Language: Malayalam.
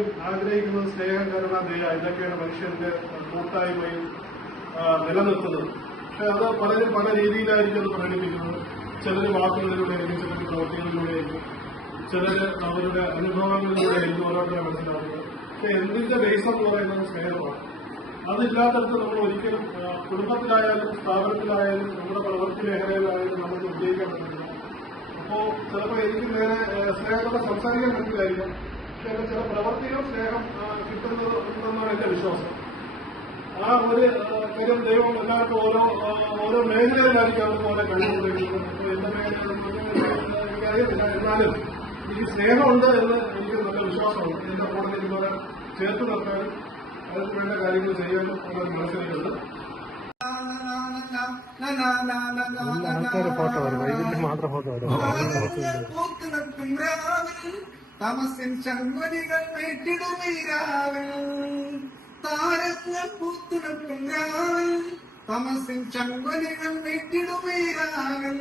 എല്ലാവരും ആഗ്രഹിക്കുന്നത് സ്നേഹം, കരുണ, ദയ, ഇതൊക്കെയാണ് മനുഷ്യന്റെ കൂട്ടായ്മയും നിലനിർത്തുന്നത്. പക്ഷെ അത് പലരും പല രീതിയിലായിരിക്കും അത് പ്രകടിപ്പിക്കുന്നത്. ചിലർ വാക്കുകളിലൂടെയായിരിക്കും, ചിലർ പ്രവൃത്തികളിലൂടെയായിരിക്കും, ചിലർ അവരുടെ അനുഭവങ്ങളിലൂടെയായിരിക്കും ഓരോരുത്തരെ മനസ്സിലാക്കുന്നത്. പക്ഷെ എന്തിന്റെ ബേസ് എന്ന് പറയുന്നത് സ്നേഹമാണ്. അതില്ലാത്തടത്ത് നമ്മൾ ഒരിക്കലും കുടുംബത്തിലായാലും സ്ഥാപനത്തിലായാലും നമ്മുടെ പ്രവൃത്തി മേഖലയിലായാലും നമുക്ക് വിജയിക്കാൻ പറ്റില്ല. അപ്പോ ചിലപ്പോൾ എനിക്ക് നേരെ സ്നേഹത്തോടെ സംസാരിക്കാൻ പറ്റില്ലായിരിക്കും, പക്ഷെ ചില പ്രവൃത്തികൾ സ്നേഹം കിട്ടുന്നത് ഉണ്ടെന്നാണ് എന്റെ വിശ്വാസം. ആ ഒരു കാര്യം ദൈവം എല്ലാവർക്കും ഓരോ മേഖലയിലായിരിക്കും അവർക്ക് ഓരോ കഴിവുകൊണ്ടിരിക്കുന്നത്. അപ്പൊ എന്റെ മേഖല എനിക്കറിയത്തില്ല, എന്നാലും ഈ സ്നേഹമുണ്ട് എന്ന് എനിക്ക് നല്ല വിശ്വാസമുണ്ട്. എന്റെ കൂടെ ഇതുപോലെ ചേർത്ത് നിർത്താനും അതിന് വേണ്ട കാര്യങ്ങൾ ചെയ്യാനും ഉള്ള മനസ്സിലുണ്ട്. ആൾക്കാര് ഫോട്ടോ വരും, വൈകിട്ട് മാത്രം ഫോട്ടോ വരും. തമസിൻ ചങ്കുലികൾ വീട്ടിടുമീരാവിൽ താരങ്ങൾ പൂത്തുണക്കും രാവിൽ തമസിൻ ചങ്കുലികൾ വീട്ടിടുമീരാവിൽ